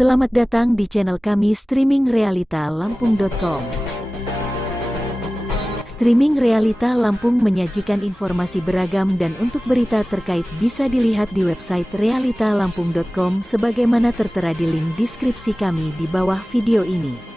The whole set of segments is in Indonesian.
Selamat datang di channel kami Streaming Realita Lampung.com. Streaming Realita Lampung menyajikan informasi beragam dan untuk berita terkait bisa dilihat di website realitalampung.com sebagaimana tertera di link deskripsi kami di bawah video ini.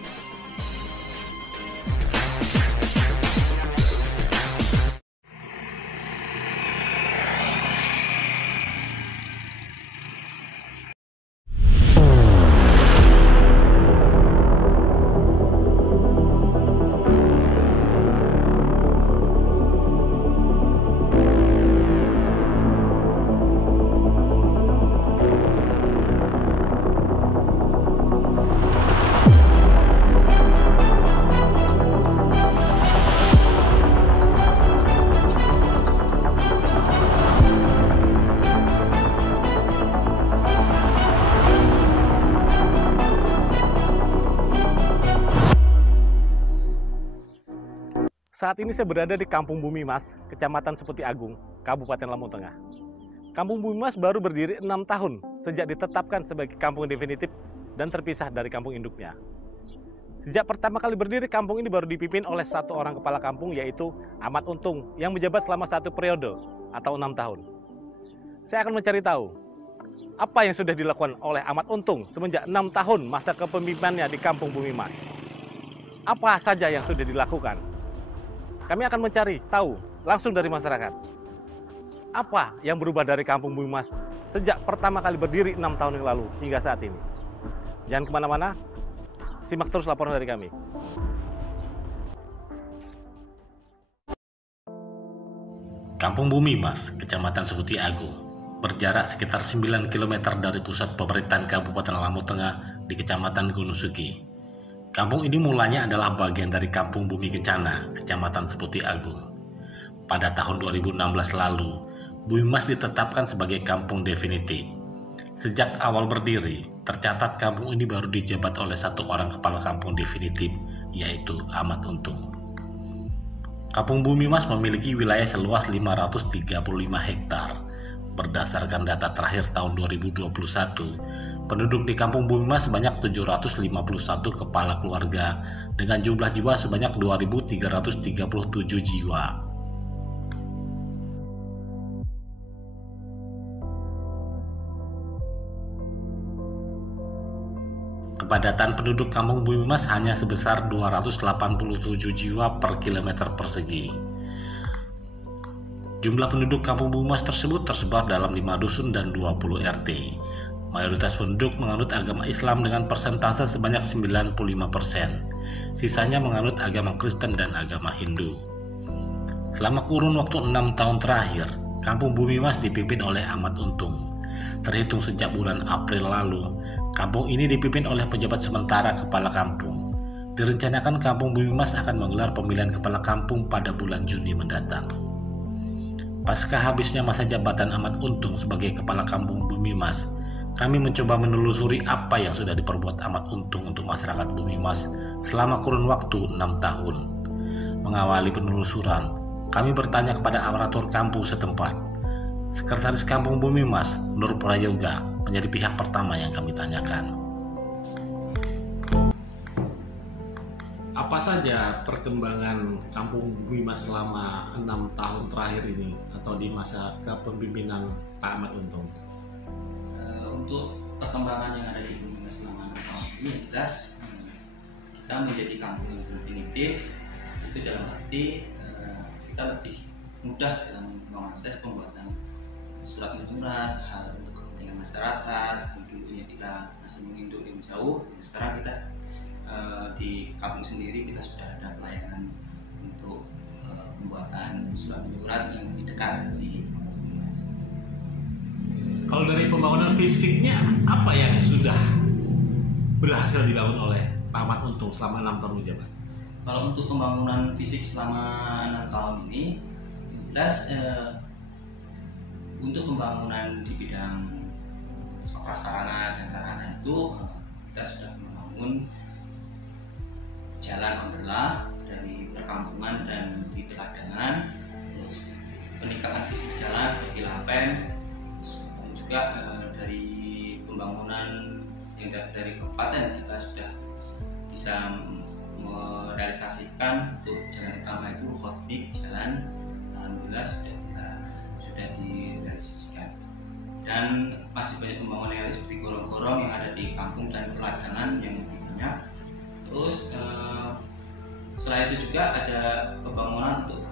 Saat ini saya berada di Kampung Bumi Mas, Kecamatan Seputi Agung, Kabupaten Lampung Tengah. Kampung Bumi Mas baru berdiri 6 tahun sejak ditetapkan sebagai kampung definitif dan terpisah dari kampung induknya. Sejak pertama kali berdiri, kampung ini baru dipimpin oleh satu orang kepala kampung, yaitu Ahmad Untung, yang menjabat selama satu periode atau 6 tahun. Saya akan mencari tahu apa yang sudah dilakukan oleh Ahmad Untung semenjak 6 tahun masa kepemimpinannya di Kampung Bumi Mas. Apa saja yang sudah dilakukan? Kami akan mencari tahu langsung dari masyarakat. Apa yang berubah dari Kampung Bumi Mas sejak pertama kali berdiri 6 tahun yang lalu hingga saat ini. Jangan kemana-mana, simak terus laporan dari kami. Kampung Bumi Mas, Kecamatan Seputi Agung, berjarak sekitar 9 km dari pusat pemerintahan Kabupaten Lampung Tengah di Kecamatan Gunung Sugi. Kampung ini mulanya adalah bagian dari Kampung Bumi Kencana, Kecamatan Seputi Agung. Pada tahun 2016 lalu, Bumi Mas ditetapkan sebagai kampung definitif. Sejak awal berdiri, tercatat kampung ini baru dijabat oleh satu orang kepala kampung definitif, yaitu Ahmad Untung. Kampung Bumi Mas memiliki wilayah seluas 535 hektar. Berdasarkan data terakhir tahun 2021, penduduk di Kampung Bumi Mas sebanyak 751 kepala keluarga dengan jumlah jiwa sebanyak 2.337 jiwa. Kepadatan penduduk Kampung Bumi Mas hanya sebesar 287 jiwa per kilometer persegi. Jumlah penduduk Kampung Bumi Mas tersebut tersebar dalam 5 dusun dan 20 RT. Mayoritas penduduk menganut agama Islam dengan persentase sebanyak 95%. Sisanya menganut agama Kristen dan agama Hindu. Selama kurun waktu 6 tahun terakhir, Kampung Bumi Mas dipimpin oleh Ahmad Untung. Terhitung sejak bulan April lalu, kampung ini dipimpin oleh pejabat sementara kepala kampung. Direncanakan Kampung Bumi Mas akan menggelar pemilihan kepala kampung pada bulan Juni mendatang. Pasca habisnya masa jabatan Ahmad Untung sebagai kepala Kampung Bumi Mas, kami mencoba menelusuri apa yang sudah diperbuat Ahmad Untung untuk masyarakat Bumi Mas selama kurun waktu 6 tahun. Mengawali penelusuran, kami bertanya kepada aparatur kampung setempat. Sekretaris Kampung Bumi Mas, Nur Prayoga, menjadi pihak pertama yang kami tanyakan. Apa saja perkembangan Kampung Bumi Mas selama 6 tahun terakhir ini atau di masa kepemimpinan Pak Ahmad Untung? Untuk perkembangan yang ada di Bumi Mas selama 6 tahun ini yang jelas kita menjadi kampung yang definitif, itu dalam arti kita lebih mudah dalam proses pembuatan surat menyurat untuk kepentingan masyarakat. Dulunya kita masih menginduk yang jauh, jadi sekarang kita di kampung sendiri kita sudah ada pelayanan untuk pembuatan surat menyurat yang lebih dekat di Kampung Bumi Mas. Kalau dari pembangunan fisiknya, apa yang sudah berhasil dibangun oleh Pak Ahmad Untung selama 6 tahun menjabat? Kalau untuk pembangunan fisik selama 6 tahun ini, yang jelas untuk pembangunan di bidang prasarana dan sarana itu kita sudah membangun jalan onderla dari perkampungan dan di teladangan, terus peningkatan fisik jalan seperti lapen, terus juga dari pembangunan dari kabupaten kita sudah bisa merealisasikan untuk jalan utama itu hotmix jalan, alhamdulillah sudah direalisasikan. Dan masih banyak pembangunan yang seperti gorong-gorong yang ada di kampung dan peladangan yang lebih banyak. Terus selain itu juga ada pembangunan untuk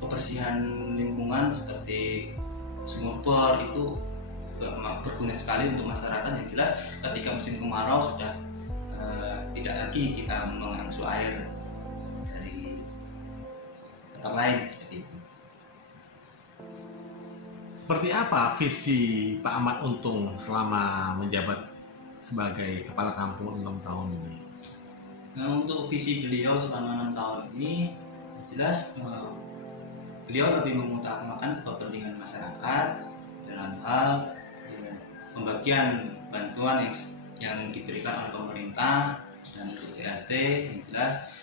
kebersihan lingkungan seperti sumur bor, itu berguna sekali untuk masyarakat. Yang jelas ketika musim kemarau sudah tidak lagi kita mengangsu air dari tempat lain seperti itu. Seperti apa visi Pak Ahmad Untung selama menjabat sebagai kepala kampung 6 tahun ini? Nah, untuk visi beliau selama 6 tahun ini jelas beliau lebih mengutamakan kepentingan masyarakat dalam hal pembagian bantuan yang diberikan oleh pemerintah dan BRT yang jelas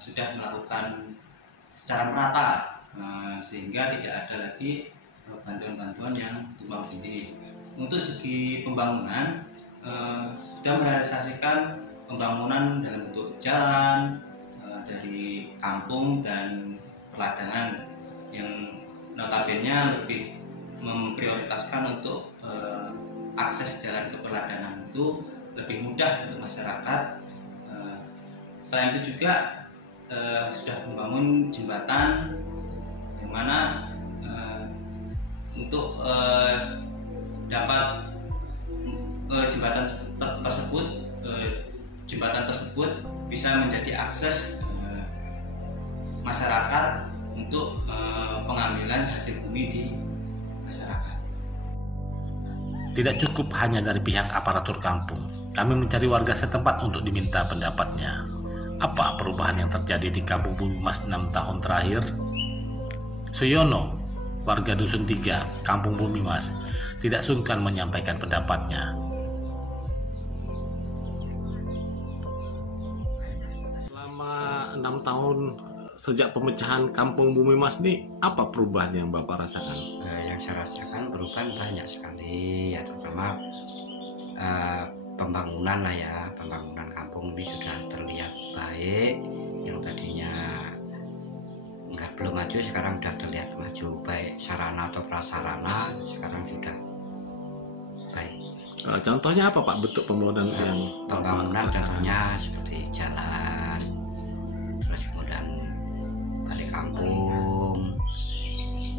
sudah melakukan secara merata, sehingga tidak ada lagi bantuan-bantuan yang tumpang tindih. Untuk segi pembangunan sudah merealisasikan pembangunan dalam bentuk jalan dari kampung dan peladangan yang notabene lebih memprioritaskan untuk akses jalan ke peladangan itu lebih mudah untuk masyarakat. Selain itu juga sudah membangun jembatan yang mana untuk dapat jembatan tersebut bisa menjadi akses masyarakat untuk pengambilan hasil bumi di masyarakat. Tidak cukup hanya dari pihak aparatur kampung, kami mencari warga setempat untuk diminta pendapatnya. Apa perubahan yang terjadi di Kampung Bumi Mas 6 tahun terakhir? Suyono, warga Dusun 3, Kampung Bumi Mas, tidak sungkan menyampaikan pendapatnya. Selama 6 tahun sejak pemecahan Kampung Bumi Mas ini, apa perubahan yang Bapak rasakan? Yang saya rasakan perubahan banyak sekali, ya terutama pembangunan lah ya, pembangunan kampung ini sudah terlihat baik. Yang tadinya belum maju sekarang sudah terlihat maju, baik sarana atau prasarana sekarang sudah baik. Contohnya apa Pak bentuk pembangunan yang pembangunan contohnya seperti jalan, terus kemudian balik kampung,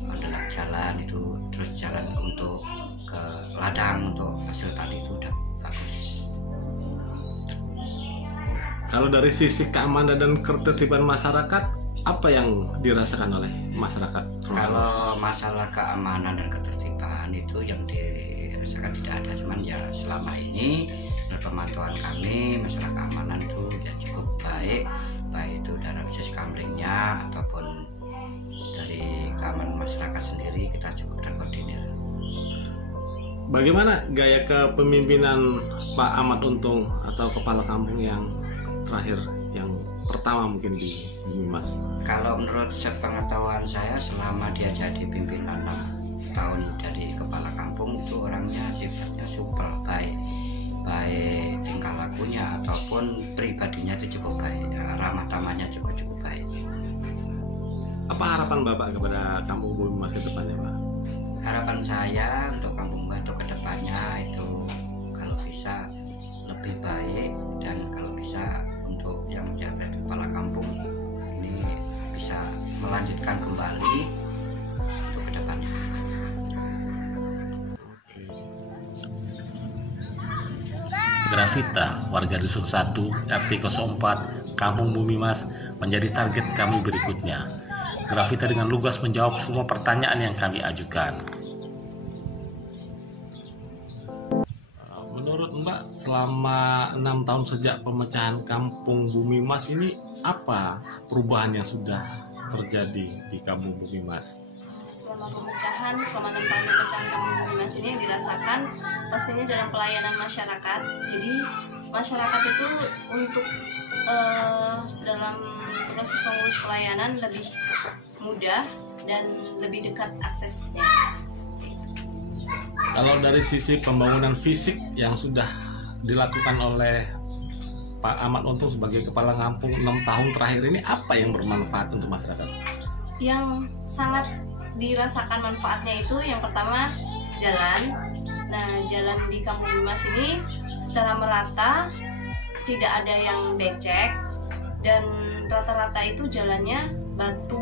mendelak jalan itu, terus jalan untuk ke ladang untuk hasil tani itu udah bagus. Kalau dari sisi keamanan dan ketertiban masyarakat, apa yang dirasakan oleh masyarakat? Kalau masalah keamanan dan ketertiban itu yang dirasakan tidak ada, cuman ya selama ini dari pemantauan kami masalah keamanan itu ya cukup baik, baik itu dalam sisi kamlingnya ataupun dari keamanan masyarakat sendiri kita cukup terkoordinir. Bagaimana gaya kepemimpinan Pak Ahmad Untung atau kepala kampung yang terakhir, yang pertama mungkin di Bumi Mas? Kalau menurut sepengetahuan saya selama dia jadi pimpinan 6 tahun dari kepala kampung itu orangnya sifatnya super baik, baik tingkah lakunya ataupun pribadinya itu cukup baik, ramah tamahnya cukup baik. Apa harapan Bapak kepada Kampung Bumi Mas ke depannya Pak? Harapan saya untuk kampung untuk kedepannya itu kalau bisa lebih baik, dan kalau bisa untuk yang menjabat kepala kampung ini bisa melanjutkan kembali untuk kedepannya. Gravita, warga Dusun 1, RT 04, Kampung Bumi Mas, menjadi target kami berikutnya. Gravita dengan lugas menjawab semua pertanyaan yang kami ajukan. Menurut Mbak, selama 6 tahun sejak pemecahan Kampung Bumi Mas ini, apa perubahan yang sudah terjadi di Kampung Bumi Mas? Selama 6 tahun pemecahan Kampung Bumi Mas ini yang dirasakan pastinya dalam pelayanan masyarakat. Jadi masyarakat itu untuk dalam proses pengurus pelayanan lebih mudah dan lebih dekat aksesnya, seperti itu. Kalau dari sisi pembangunan fisik yang sudah dilakukan oleh Pak Ahmad Untung sebagai Kepala Kampung 6 tahun terakhir ini, apa yang bermanfaat untuk masyarakat? Yang sangat dirasakan manfaatnya itu yang pertama jalan. Nah, jalan di Kampung Bumi Mas ini secara merata, tidak ada yang becek, dan rata-rata itu jalannya batu,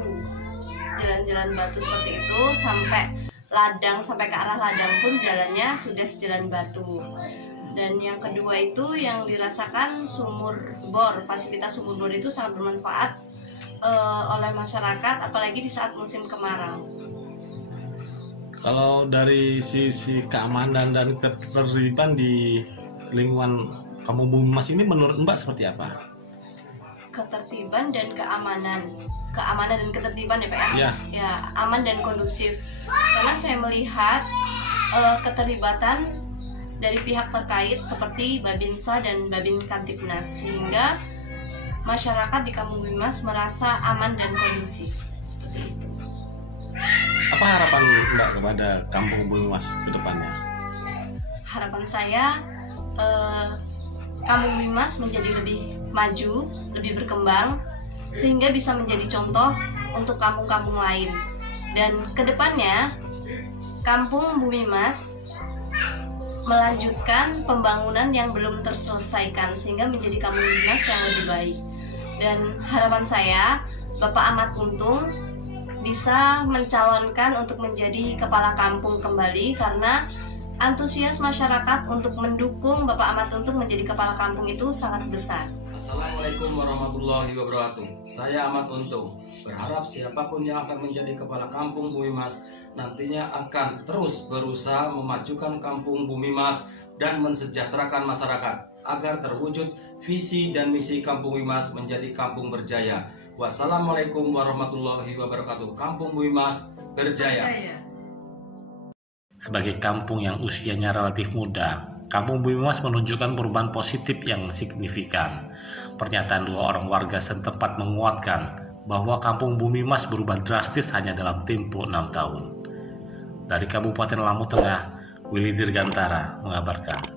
jalan-jalan batu seperti itu, sampai ladang, sampai ke arah ladang pun jalannya sudah jalan batu. Dan yang kedua itu yang dirasakan sumur bor, fasilitas sumur bor itu sangat bermanfaat oleh masyarakat, apalagi di saat musim kemarau. Kalau dari sisi keamanan dan ketertiban di lingkungan Kampung Bumi Mas ini, menurut Mbak seperti apa? Ketertiban dan keamanan dan ketertiban ya Pak ya? Ya. Ya, aman dan kondusif. Karena saya melihat keterlibatan dari pihak terkait seperti Babinsa dan Babin Kamtibnas, sehingga masyarakat di Kampung Bumi Mas merasa aman dan kondusif. Seperti itu. Apa harapan Mbak kepada Kampung Bumi Mas ke depannya? Harapan saya Kampung Bumi Mas menjadi lebih maju, lebih berkembang, sehingga bisa menjadi contoh untuk kampung-kampung lain. Dan kedepannya Kampung Bumi Mas melanjutkan pembangunan yang belum terselesaikan, sehingga menjadi Kampung Bumi Mas yang lebih baik. Dan harapan saya Bapak Ahmad Untung bisa mencalonkan untuk menjadi kepala kampung kembali, karena antusias masyarakat untuk mendukung Bapak Ahmad Untung menjadi kepala kampung itu sangat besar. Assalamualaikum warahmatullahi wabarakatuh. Saya Ahmad Untung. Berharap siapapun yang akan menjadi kepala Kampung Bumi Mas nantinya akan terus berusaha memajukan Kampung Bumi Mas dan mensejahterakan masyarakat agar terwujud visi dan misi Kampung Bumi Mas menjadi kampung berjaya. Wassalamualaikum warahmatullahi wabarakatuh. Kampung Bumi Mas berjaya. Sebagai kampung yang usianya relatif muda, Kampung Bumi Mas menunjukkan perubahan positif yang signifikan. Pernyataan dua orang warga setempat menguatkan bahwa Kampung Bumi Mas berubah drastis hanya dalam tempo 6 tahun. Dari Kabupaten Lampung Tengah, Willy Dirgantara mengabarkan.